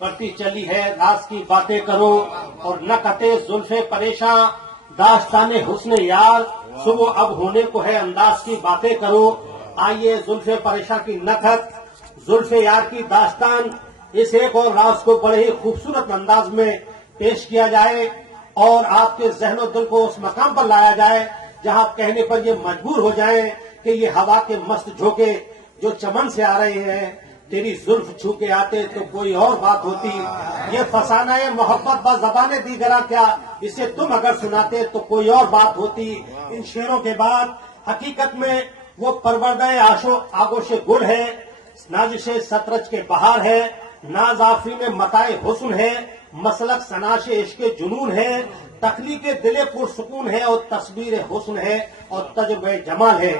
बढ़ती चली है राज की बातें करो और न कते जुल्फे परेशान दास्ताने हुस्न यार सुबह अब होने को है अंदाज की बातें करो। आइए जुल्फे परेशान की नखत जुल्फे यार की दास्तान इस एक और राज को बड़े ही खूबसूरत अंदाज में पेश किया जाए और आपके जहनो दिल को उस मकाम पर लाया जाए जहां आप कहने पर ये मजबूर हो जाएं कि ये हवा के मस्त झोंके जो चमन से आ रहे हैं तेरी जुल्फ छू के आते तो कोई और बात होती। ये फसाना है मोहब्बत बस जबाने दीगरा क्या इसे तुम अगर सुनाते तो कोई और बात होती। इन शेरों के बाद हकीकत में वो परवरदाए आशो आगोशे गुल है, नाजिशे सतरज के बहार है, नाजाफी में मताए हुस्न है, मसलक सनाशे इश्क जुनून है, तखलीक दिले पुरसुकून है और तस्वीर हुस्न है और तजुर्बे जमाल है।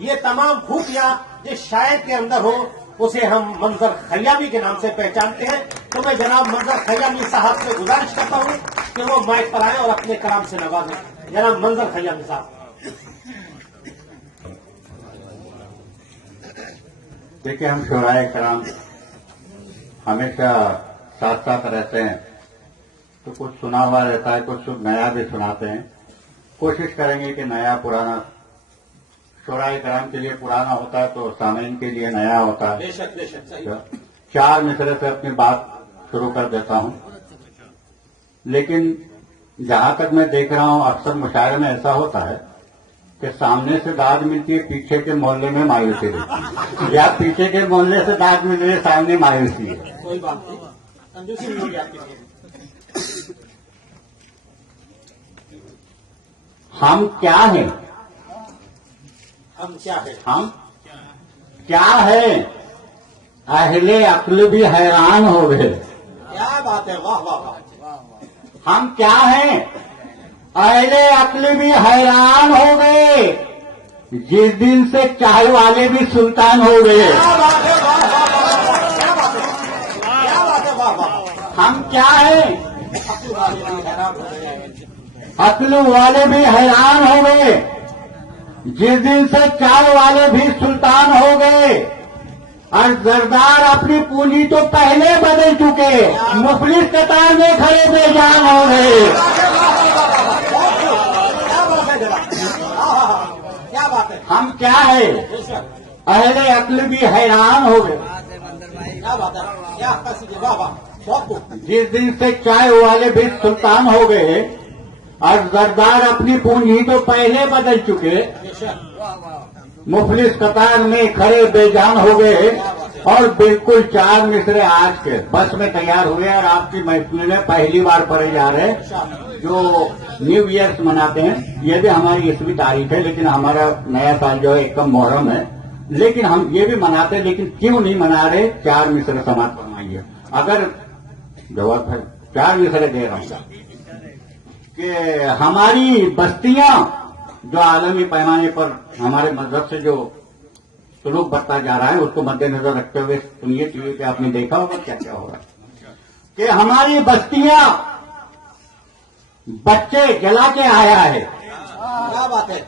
ये तमाम खूबियां जिस शायर के अंदर हो उसे हम मंजर खयामी के नाम से पहचानते हैं। तो मैं जनाब मंजर खयामी साहब से गुजारिश करता हूं कि वो माइक पर आए और अपने कलाम से नवाजें। जनाब मंजर खयामी साहब। देखिए, हम शोराए कराम हमेशा साथ साथ रहते हैं तो कुछ सुना हुआ रहता है, कुछ नया भी सुनाते हैं। कोशिश करेंगे कि नया पुराना शोराए कराम के लिए पुराना होता है तो सामीन के लिए नया होता है। बेशक बेशक सही। तो 4 मिसरे से अपनी बात शुरू कर देता हूं, लेकिन जहां तक मैं देख रहा हूं अक्सर मुशायरे में ऐसा होता है कि सामने से दाद मिलती है, पीछे के मोहल्ले में मायूसी रहती या पीछे के मोहल्ले से दाद मिल रही है, सामने मायूसी है। कोई बात नहीं, कंजूसी नहीं होगी आपकी। हम क्या हैं? हम क्या है? हम क्या है? अहले अक्ल भी हैरान हो गए। क्या बात है, वाह वाह वाह। हम क्या हैं? अहले अक्ल भी हैरान हो गए, जिस दिन से चाय वाले भी सुल्तान हो गए। क्या बात है, वाह वाह वाह, क्या बात है, क्या बात है, वाह वाह। हम क्या हैं? अक्ल वाले भी हैरान हो गए, अक्ल वाले भी हैरान हो गए, जिस दिन से चाय वाले भी सुल्तान हो गए। और जरदार अपनी पूंजी तो पहले बदल चुके, मुफलिस कतार में खड़े बेजान हो गए। क्या बात है, हम क्या है? अहले अक्ल भी हैरान हो गए, क्या बात है, क्या कसीदे, वाह वाह, बहुत खूब। जिस दिन से चाय वाले भी सुल्तान हो गए और जरदार अपनी पूंजी तो पहले बदल चुके, मुफलिस कतार में खड़े बेजान हो गए। और बिल्कुल 4 मिसरे आज के बस में तैयार हुए और आपकी महफिल में पहली बार पढ़े जा रहे हैं। जो न्यू ईयर्स मनाते हैं, ये भी हमारी ईस्वी तारीख है, लेकिन हमारा नया साल जो है एकदम मुहर्रम है, लेकिन हम ये भी मनाते हैं। लेकिन क्यों नहीं मना रहे? 4 मिसरे समाप्त फरमाइए। अगर जवाब है 4 मिसरे दे रहा हूं कि हमारी बस्तियां जो आलमी पैमाने पर हमारे मजहब से जो सलूक बढ़ता जा रहा है उसको मद्देनजर रखते हुए सुनिए। टीवी पे आपने देखा होगा क्या क्या हो रहा है कि हमारी बस्तियां बच्चे जला के आया है। क्या बात है,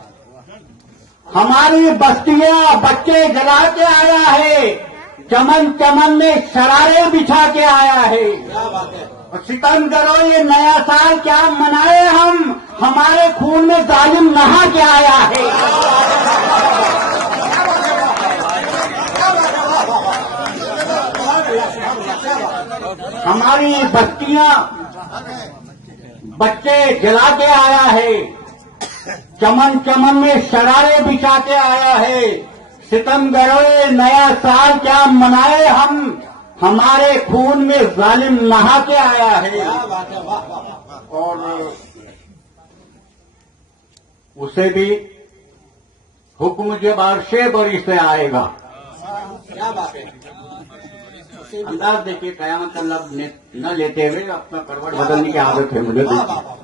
हमारी बस्तियां बच्चे जला के आया है, चमन चमन में शरारे बिछा के आया है। क्या बात है, और सितम करो ये नया साल क्या मनाए हम, हमारे खून में जालिम नहा के आया है। हमारी बस्तियां बच्चे जला के आया है, चमन चमन में शरारे बिछा के आया है। सितम करो ये नया साल क्या मनाए हम, हमारे खून में जालिम नहा के आया है। क्या बात है, वाह वाह वाह। और उसे भी हुक्म जब अर्शे बरी से आएगा। क्या बात है, अंदाज देखिए, कयामत का लफ्ज न लेते हुए अपना करवट बदलने की आदत है मुझे वाह वाह देखिए वाह।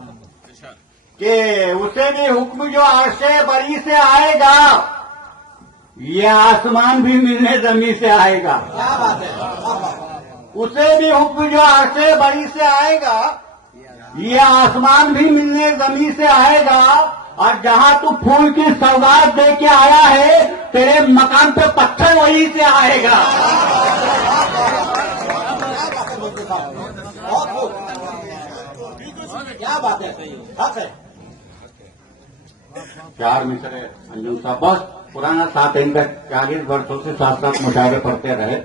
कि उसे भी हुक्म जो अर्शे बरी से आएगा, ये आसमान भी मिलने जमीन से आएगा। क्या बात है, वाह वाह। उसे भी हुक्म जो अर्शे बरी से आएगा, ये आसमान भी मिलने जमीन से आएगा। और जहां तू फूल की सौगात दे के आया है, तेरे मकान पे पत्थर वहीं से आएगा। बहुत खूब, क्या बात है, हक है। 4 मिसरे अंजुम साहब बस पुराना साथ इनका 40 वर्षों से साथ साथ मुशायरे पढ़ते रहे।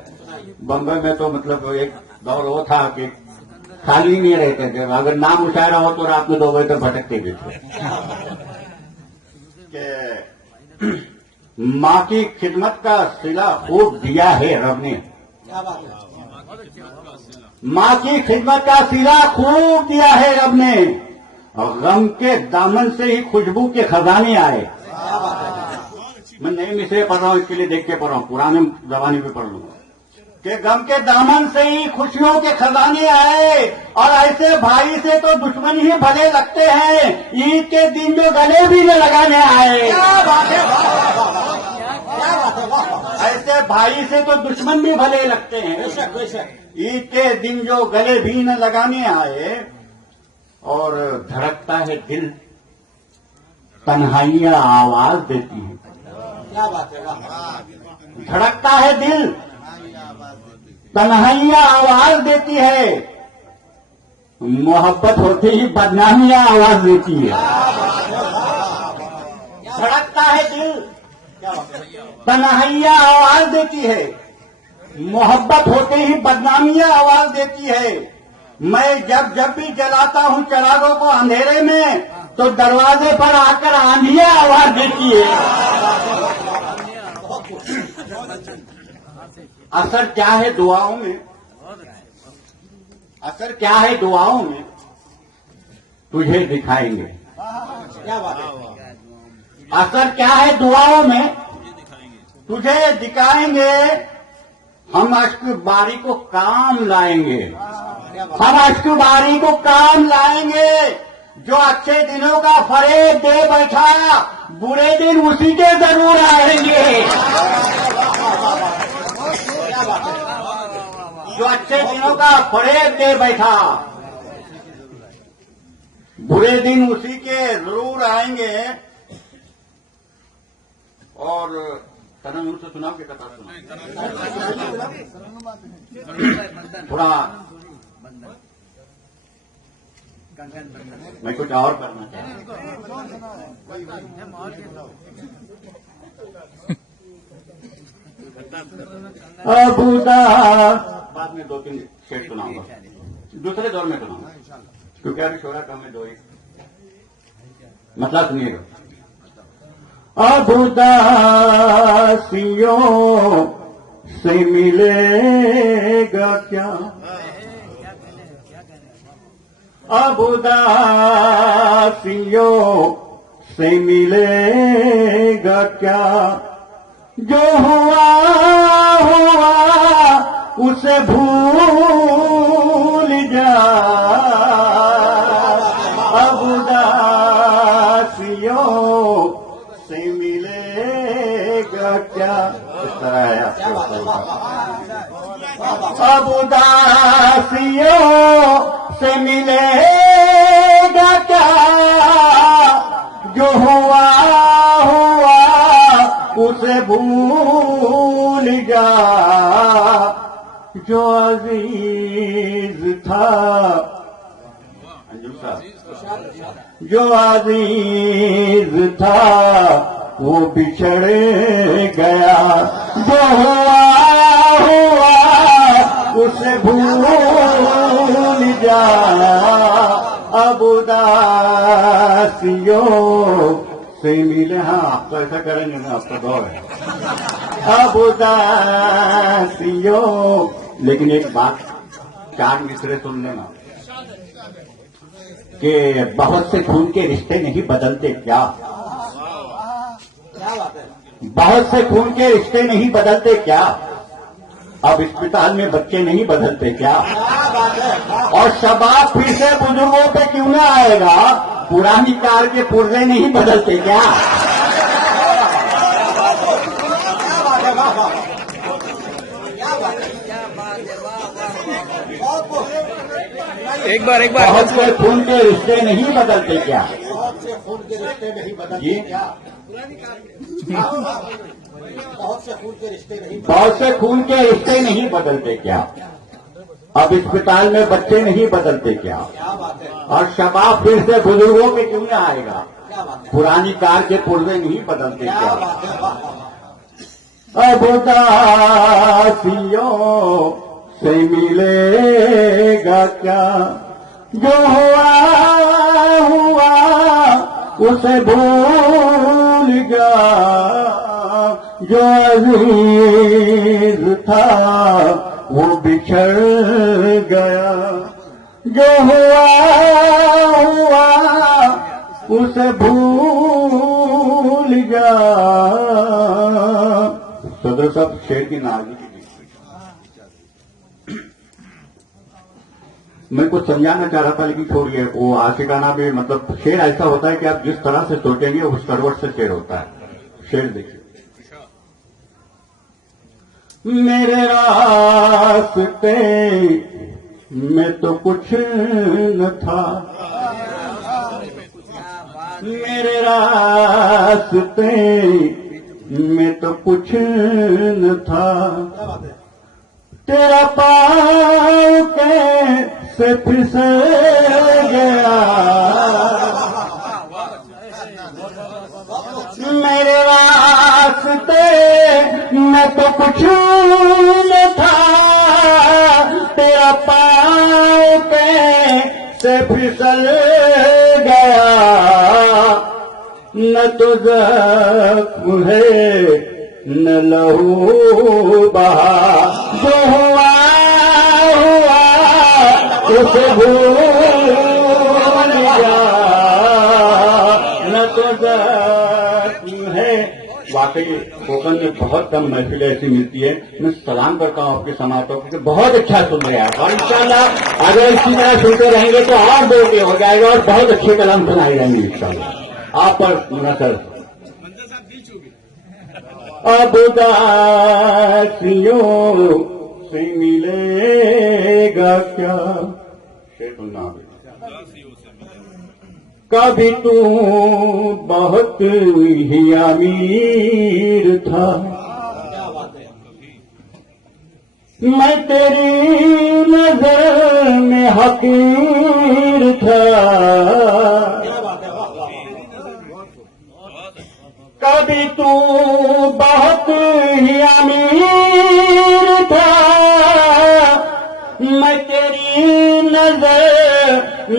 बम्बई में तो मतलब एक दौर वो था कि खाली नहीं रहते थे, अगर ना मुशायरा हो तो रात में 2 बजे तक भटकते भी थे। कि माँ की खिदमत का सिला खूब दिया है रब ने। क्या बात है, माँ की खिदमत का सिला खूब दिया है रब ने, और गम के दामन से ही खुशबू के खजाने आए। क्या बात है। मैं नए मिसरे पढ़ रहा हूँ, इसके लिए देख के पढ़ रहा हूँ, पुराने जमाने में पढ़ लूंगा कि गम के दामन से ही खुशियों के खजाने आए, और ऐसे भाई से तो दुश्मन ही भले लगते हैं, ईद के दिन जो गले भी न लगाने आए। क्या बात है, वाह, वाह, वाह, वाह। क्या बात है, वाह, वाह। ऐसे भाई से तो दुश्मन भी भले लगते हैं, बेशक बेशक। ईद के दिन जो गले भी न लगाने आए। और धड़कता है दिल, तन्हाइयां आवाज देती हैं। क्या बात है, वाह। धड़कता है दिल, तन्हाइयां आवाज देती है, मोहब्बत होते ही बदनामियां आवाज देती है। धड़कता है दिल, क्या बात है। तन्हाइयां आवाज देती है, मोहब्बत होते ही बदनामियां आवाज देती है। मैं जब जब भी जलाता हूं चिरागों को अंधेरे में, तो दरवाजे पर आकर आंधियां आवाज देती है। असर क्या है दुआओं में, असर क्या है दुआओं में, तुझे दिखाएंगे। क्या बात है। असर क्या है दुआओं में, तुझे दिखाएंगे। हम अश्क बारी को काम लाएंगे, हम अश्क बारी को काम लाएंगे। जो अच्छे दिनों का फरेब दे बैठा, बुरे दिन उसी के जरूर आएंगे। क्या बात है। जो अच्छे दिनों का फरेब दे बैठा, बुरे दिन उसी के जरूर आएंगे। और तरंग से सुनाओ कि कथा सुनाओ थोड़ा, मैं कुछ और करना चाहता हूँ। अबूदा बाद में 2-3 शेर सुनाऊंगा, दूसरे दौर में सुनाऊंगा, क्योंकि अभी शोरा का में 2 ही मतलब सुनिएगा। अब उदासियों से मिलेगा क्या, अब उदासियों से मिलेगा क्या, जो हुआ हुआ उसे भूल जा। अब उदासियों से मिलेगा क्या, इस तरह है आपको। अब उदासियों से मिलेगा क्या, जो हुआ हुआ उसे भूल जा। जो अजीज था, जो अजीज था वो बिछड़ गया, जो हुआ हुआ उसे भूल जा। अब उदासियों से मिले, हाँ आप तो ऐसा करेंगे ना, आपका दौर है। अब उदासियों, लेकिन एक बात 4 मिसरे सुन लेना कि बहुत से खून के रिश्ते नहीं बदलते क्या, क्या बात है। बहुत से खून के रिश्ते नहीं बदलते क्या, अब अस्पताल में बच्चे नहीं बदलते क्या, क्या बात है। और शबाब फिर से बुजुर्गों पे क्यों ना आएगा, पुरानी कार के पुर्जे नहीं बदलते क्या। क्या बात है, वाह वाह। क्या बात है। बहुत खूब। एक बार बहुत से खून के रिश्ते नहीं बदलते क्या, बहुत से खून के रिश्ते नहीं जी? बदलते क्या। बहुत से खून के रिश्ते नहीं बहुत से खून के रिश्ते नहीं बदलते क्या? अब अस्पताल में बच्चे नहीं बदलते क्या? क्या बात है, और शबाब फिर से बुजुर्गों में क्यों ना आएगा? क्या बात है, पुरानी कार के पुर्जे नहीं बदलते क्या क्या? बात है, वाह, वाह, वाह। अब उदासियों से मिलेगा क्या? जो हुआ उसे भूल जा, जो अजीज था वो बिछड़ गया। जो हुआ उसे भूल जा। सदर साहब शेर की नाजी की मैं कुछ समझाना चाह रहा था, लेकिन छोड़िए, वो आशिकाना भी मतलब शेर ऐसा होता है कि आप जिस तरह से सोचेंगे उस करवट से शेर होता है। शेर देखिए। मेरे रास्ते में तो कुछ न था, मेरे रास्ते में तो कुछ न था, तेरा पाँव कैसे फिसल गया। मेरे रास्ते में तो कुछ न था, तेरा पाँव कैसे फिसल गया। न तो जख्म है न लहू बहा, जो हुआ उसे भूल जा। न तो जख्म है। वाकई कोकण में बहुत कम महफिलें ऐसी मिलती है। मैं सलाम करता हूँ आपके समातों को, बहुत अच्छा सुन रहे हैं आप, और इंशाल्लाह अगर इसी तरह सुनते रहेंगे तो और बोलते हो जाएगा और बहुत अच्छे कलाम सुनाए जाएंगे इंशाल्लाह। आप पर मुनसर। अब उदासियों से मिलेगा क्या? कभी तू बहुत ही अमीर था, मैं तेरी नजर में हकीर था। कभी तू बहुत ही अमीर था, मैं तेरी नजर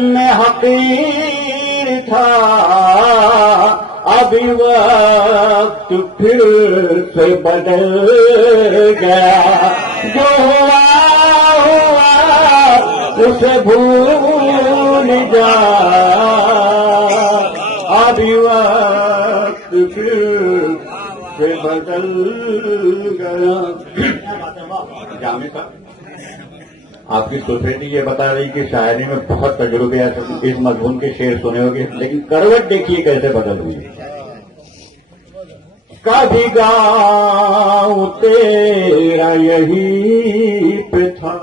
में हकीर था। अभी वक्त फिर से बदल गया, जो हुआ उसे भूल जा। अभी वक्त फिर से बदल गया। जामे साहब, आपकी सोसाइटी ये बता रही कि शायरी में बहुत तजुर्बे हैं, इस मजमून के शेर सुने होंगे, लेकिन करवट देखिए कैसे बदल हुई। कभी गाँव तेरा यही पे था,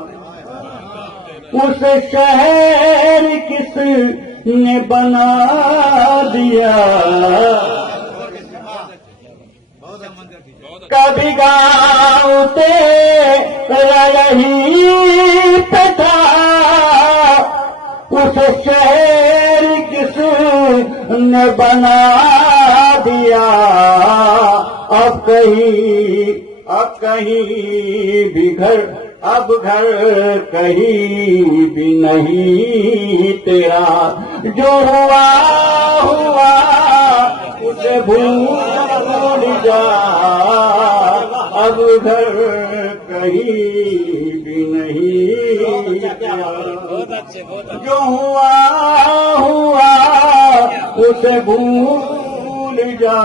उस शहर किसने बना दिया। कभी गाँव तेरा यही पे था, उस शहर किसने बना दिया। अब कहीं भी घर, अब घर कहीं भी नहीं तेरा। जो हुआ उसे भूल जा, अब घर कहीं भी नहीं तेरा। जो हुआ उसे भूल जा।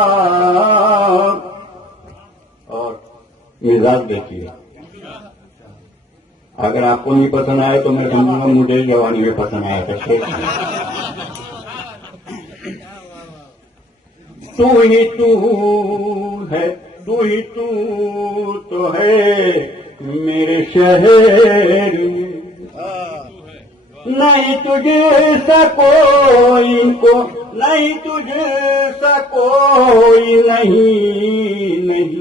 और मिजाज देखिए, अगर आपको नहीं पसंद आया तो मैं समझूंगा मुझे जवानी में पसंद आया था। तू ही तू है, तू ही तू तो है मेरे शहर में, नहीं तुझसा कोई को, नहीं तुझसा कोई नहीं।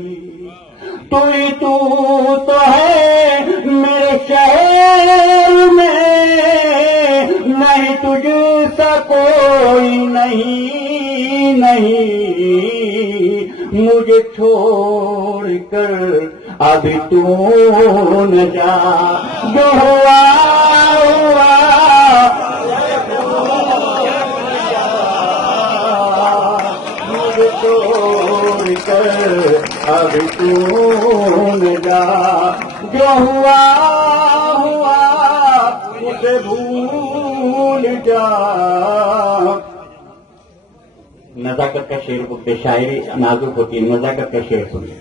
तू तो है मेरे शहर में, नहीं तुझसा कोई नहीं, मुझे छोड़कर अभी तू न जा, जो हुआ मुझे छोड़कर अभी तू न जा, जो हुआ उसे भूल जा। नजाकत का शेर बोलते, शायरी नाजुक होती है, नजाकत का शेर सुनिए।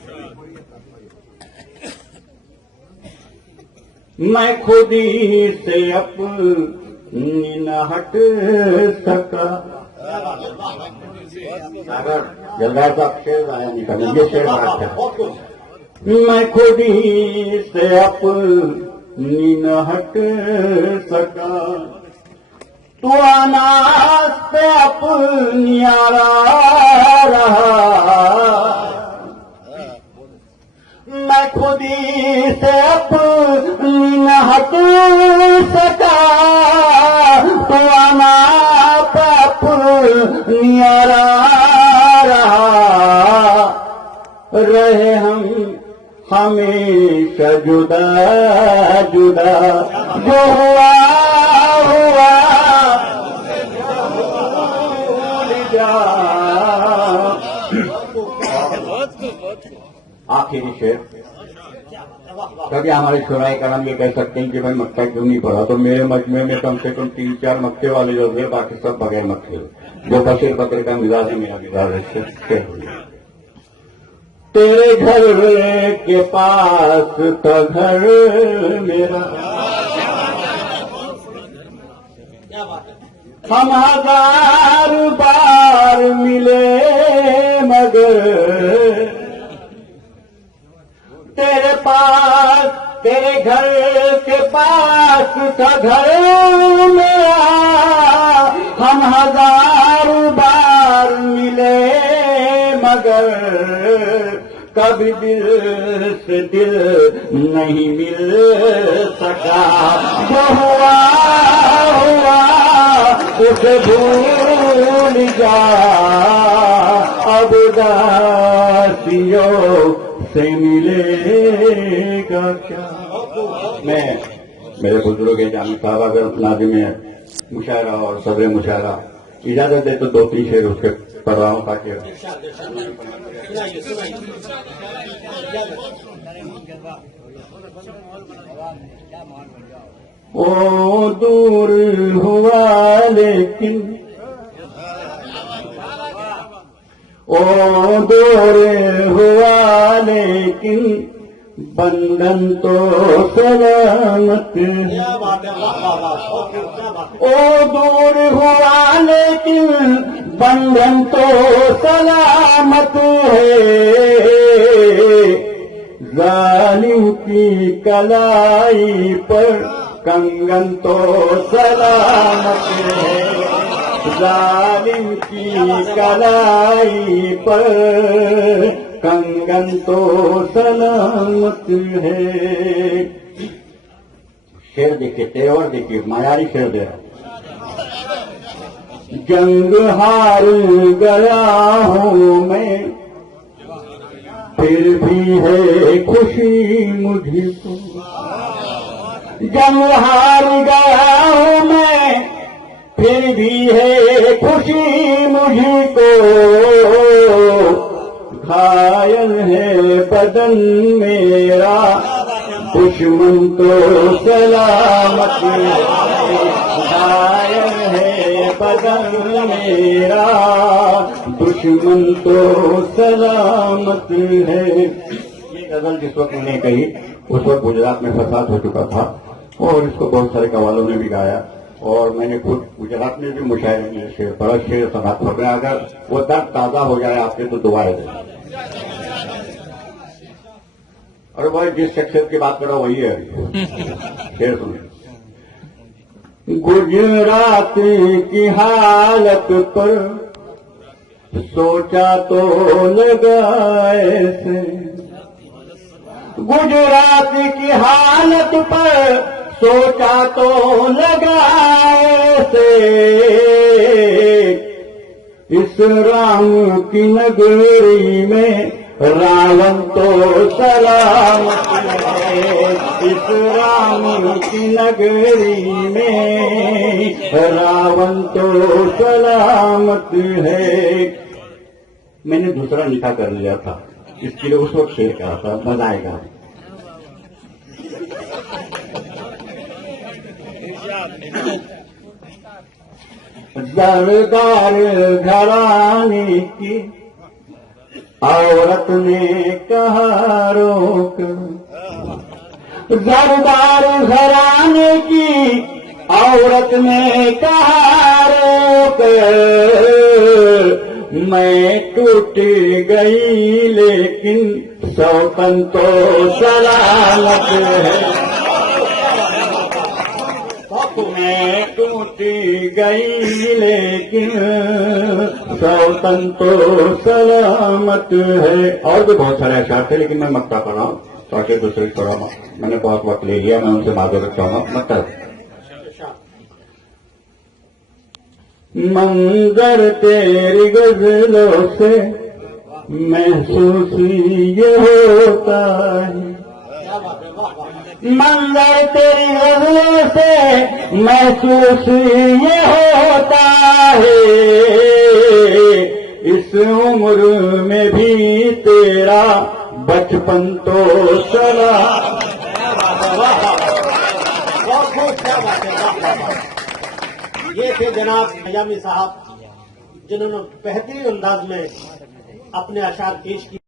मैं खुद ही से अपनी न हट सका, अगर जलदार साहब शेर आया नहीं करना, ये शेर बात है। मैं खुद ही से अपनी न हट सका, तू अनाज पे अपनी आरा रहा, मैं खुद ही से अपनी न हट सका, तू अनाज पे अपनी आरा रहा, रहे हम हमेशा जुदा जुदा, जो हुआ आखिरी शेर। कभी हमारे शुराए करम ये कह सकते हैं कि भाई मक्का क्यों नहीं पढ़ा, तो मेरे मजमे में कम से कम 3-4 मक्के वाले लोग हैं, बाकी सब बगैर मक्के। जो बशीर बकरे का मिजाज है, मेरा मिजाज है। तेरे घर के पास का घर मेरा, हम 1000 बार मिले मगर तेरे पास, तेरे घर के पास का घर मेरा, हम 1000 बार मिले मगर कभी दिल से दिल नहीं मिल सका, जो हुआ उसे भूल जा, अब दासियों से मिलेगा क्या। मैं मेरे बुजुर्ग जानी साहब अगर नाज़िम मुशायरा और सदर मुशायरा इजाजत दे तो 2-3 शेर उसके पढ़ रहा हूँ ताकि ओ दूर हुआ लेकिन, ओ दूर हुआ लेकिन बंधन तो सलामत है, ओ दूर हुआ लेकिन बंधन तो सलामत है, जालिम की कलाई पर कंगन तो सलामत है, जालिम की कलाई पर कंगन तो सलामत है। शेर देखिए, तेवर देखिए, मायारी शेर दे रहा। जंग हार गया हूँ मैं, फिर भी है खुशी मुझको, जंग हार गया हूँ मैं, फिर भी है खुशी मुझको, घायल है बदन मेरा, दुश्मन तो सलामत है, घायल है बदन मेरा, दुश्मन तो सलामत है। ये गजल जिस वक्त मैंने कही उस वक्त गुजरात में फसाद हो चुका था और इसको बहुत सारे कव्वालों ने भी गाया और मैंने खुद गुजरात में भी मुशायरे में शेर पढ़ा, शेर समाप्त हो गया। अगर वो दर्द ताजा हो जाए आपके तो दुआएं दें। और वह जिस शख्सियत की बात करो वही है। शेर सुनिए। गुजरात की हालत पर सोचा तो लगा ऐसे, गुजरात की हालत पर सोचा तो लगा ऐसे, इस राम की नगरी में रावण तो सलामत है, इस राम की नगरी में रावण तो सलामत है। मैंने दूसरा निकाह कर लिया था, इसके लिए उस वक्त शेर कहा था, मजा आएगा। जरदार घराने की औरत ने कहा रोक, जरदार घराने की औरत ने कहा रोक, मैं टूट गई लेकिन सौतन तो सलामत है, मैं टूट गई लेकिन सौतन तो सलामत है। और भी बहुत सारे अशार थे लेकिन मैं मक्ता कर रहा हूँ ताकि दूसरे थोड़ा मैंने बहुत वक्त ले लिया, मैं उनसे माजूर चाहूंगा। मक्ता मंजर तेरी गजलों से महसूस ये होता है, मंजर तेरी गजलों से महसूस ये होता है, इस उम्र में भी तेरा बचपन तो चला। ये थे जनाब हयामी साहब, जिन्होंने बेहतरीन अंदाज में अपने अशार पेश किए।